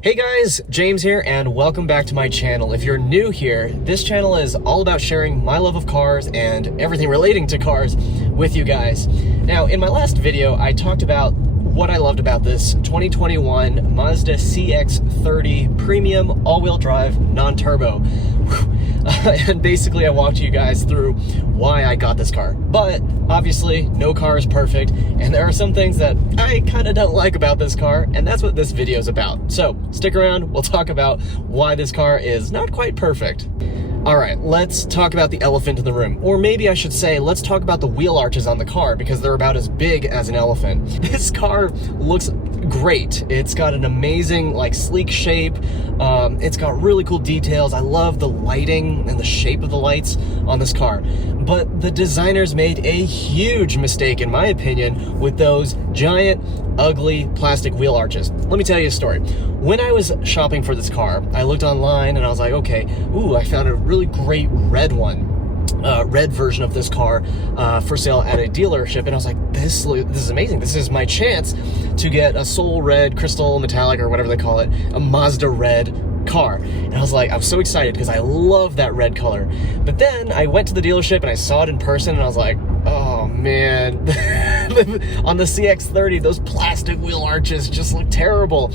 Hey guys, James here, and welcome back to my channel. If you're new here, this channel is all about sharing my love of cars and everything relating to cars with you guys. Now, in my last video, I talked about what I loved about this 2021 Mazda CX-30 Premium all-wheel drive non-turbo. And basically I walked you guys through why I got this car. But obviously no car is perfect, and there are some things that I kind of don't like about this car, and that's what this video is about. So stick around, we'll talk about why this car is not quite perfect. All right, let's talk about the elephant in the room. Or maybe I should say, let's talk about the wheel arches on the car, because they're about as big as an elephant. This car looks great. It's got an amazing, sleek shape. It's got really cool details. I love the lighting and the shape of the lights on this car. But the designers made a huge mistake, in my opinion, with those giant, ugly plastic wheel arches. Let me tell you a story. When I was shopping for this car, I looked online and I was like, okay, I found a really great red one. Red version of this car for sale at a dealership, and I was like, this is amazing. This is my chance to get a soul red, crystal metallic, or whatever they call it, a Mazda red car. And I was so excited because I love that red color. But then I went to the dealership and I saw it in person, and I was like, oh man, on the CX-30, those plastic wheel arches just look terrible.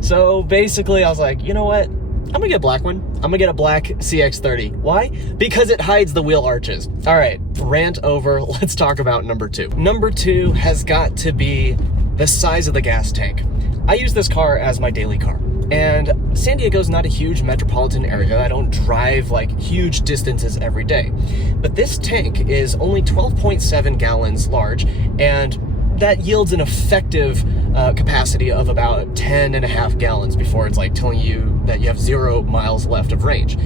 So basically I was like, you know what? I'm gonna get a black one. I'm gonna get a black CX-30. Why? Because it hides the wheel arches. All right, rant over. Let's talk about number two. Number two has got to be the size of the gas tank. I use this car as my daily car. And San Diego's not a huge metropolitan area. I don't drive huge distances every day. But this tank is only 12.7 gallons large, and that yields an effective capacity of about 10.5 gallons before it's telling you that you have 0 miles left of range.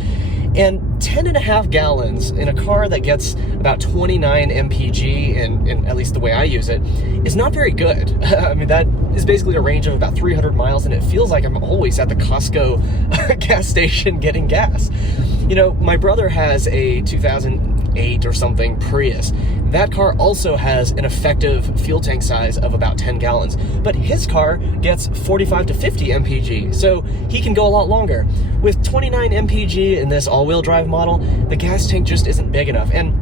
And 10.5 gallons in a car that gets about 29 mpg, and at least the way I use it, is not very good. I mean, that is basically a range of about 300 miles, and it feels like I'm always at the Costco gas station getting gas. You know, my brother has a 2008 or something Prius. That car also has an effective fuel tank size of about 10 gallons, but his car gets 45 to 50 mpg, so he can go a lot longer. With 29 mpg in this all-wheel drive model, the gas tank just isn't big enough. And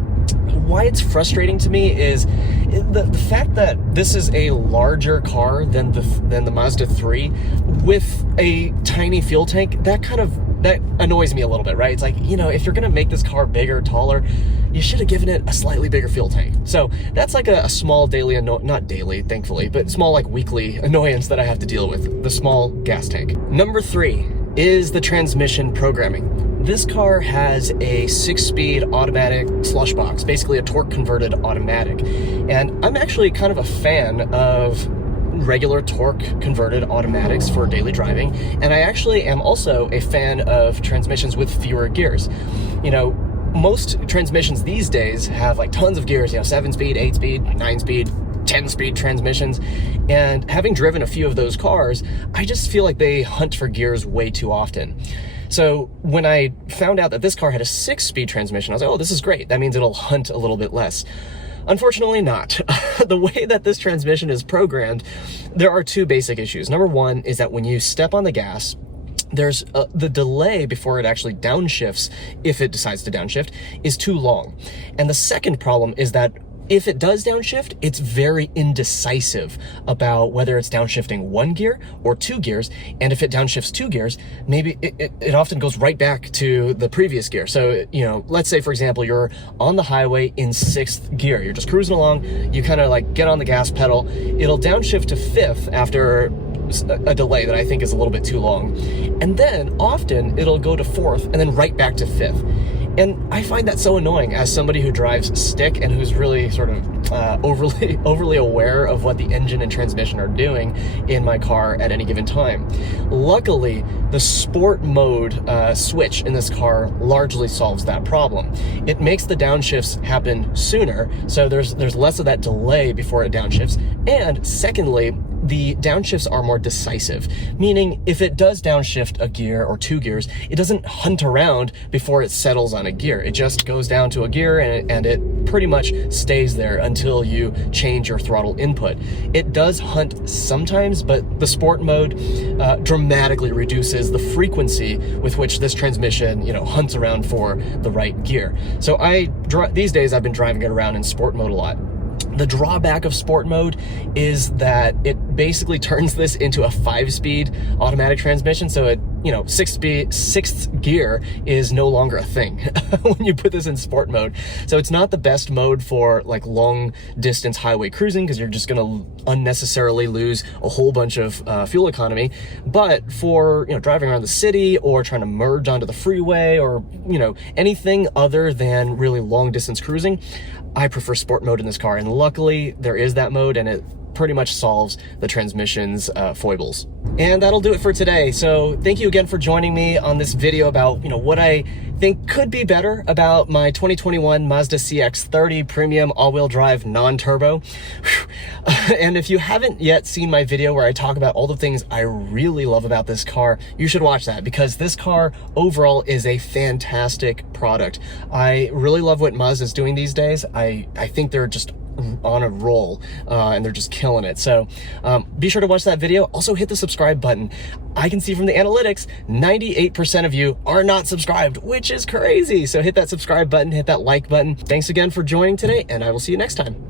why it's frustrating to me is the fact that this is a larger car than the Mazda 3 with a tiny fuel tank. That annoys me a little bit, right? It's if you're gonna make this car bigger, taller, you should have given it a slightly bigger fuel tank. So that's a small daily, not daily, thankfully, but small weekly annoyance that I have to deal with, the small gas tank. Number three is the transmission programming. This car has a 6-speed automatic slush box, basically a torque converted automatic. And I'm actually kind of a fan of regular torque converted automatics for daily driving, and I actually am also a fan of transmissions with fewer gears. You know, most transmissions these days have tons of gears, 7-speed, 8-speed, 9-speed, 10-speed transmissions, and having driven a few of those cars, I just feel like they hunt for gears way too often. So when I found out that this car had a 6-speed transmission, I was like, oh, this is great. That means it'll hunt a little bit less. Unfortunately not. The way that this transmission is programmed, there are two basic issues. Number one is that when you step on the gas, there's the delay before it actually downshifts, if it decides to downshift, is too long. And the second problem is that if it does downshift, it's very indecisive about whether it's downshifting 1 gear or 2 gears. And if it downshifts 2 gears, maybe it often goes right back to the previous gear. So, let's say, for example, you're on the highway in 6th gear. You're just cruising along. You kind of get on the gas pedal. It'll downshift to 5th after a delay that I think is a little bit too long. And then often it'll go to 4th and then right back to 5th. And I find that so annoying as somebody who drives stick and who's really sort of overly aware of what the engine and transmission are doing in my car at any given time. Luckily, the sport mode switch in this car largely solves that problem. It makes the downshifts happen sooner, so there's less of that delay before it downshifts. And secondly, the downshifts are more decisive, meaning if it does downshift a gear or 2 gears, it doesn't hunt around before it settles on a gear. It just goes down to a gear and it pretty much stays there until you change your throttle input. It does hunt sometimes, but the sport mode dramatically reduces the frequency with which this transmission, hunts around for the right gear. So these days I've been driving it around in sport mode a lot. The drawback of sport mode is that it basically turns this into a 5-speed automatic transmission. So it, sixth gear is no longer a thing when you put this in sport mode. So it's not the best mode for like long distance highway cruising, because you're just going to unnecessarily lose a whole bunch of fuel economy. But for, driving around the city or trying to merge onto the freeway or, anything other than really long distance cruising, I prefer sport mode in this car, and luckily there is that mode, and it pretty much solves the transmission's foibles. And that'll do it for today. So thank you again for joining me on this video about what I think could be better about my 2021 Mazda CX-30 Premium all-wheel drive non-turbo. And if you haven't yet seen my video where I talk about all the things I really love about this car, you should watch that, because this car overall is a fantastic product. I really love what Mazda's doing these days. I think they're just on a roll and they're just killing it. So be sure to watch that video. Also hit the subscribe button. I can see from the analytics 98% of you are not subscribed, which is crazy. So hit that subscribe button, hit that like button. Thanks again for joining today, and I will see you next time.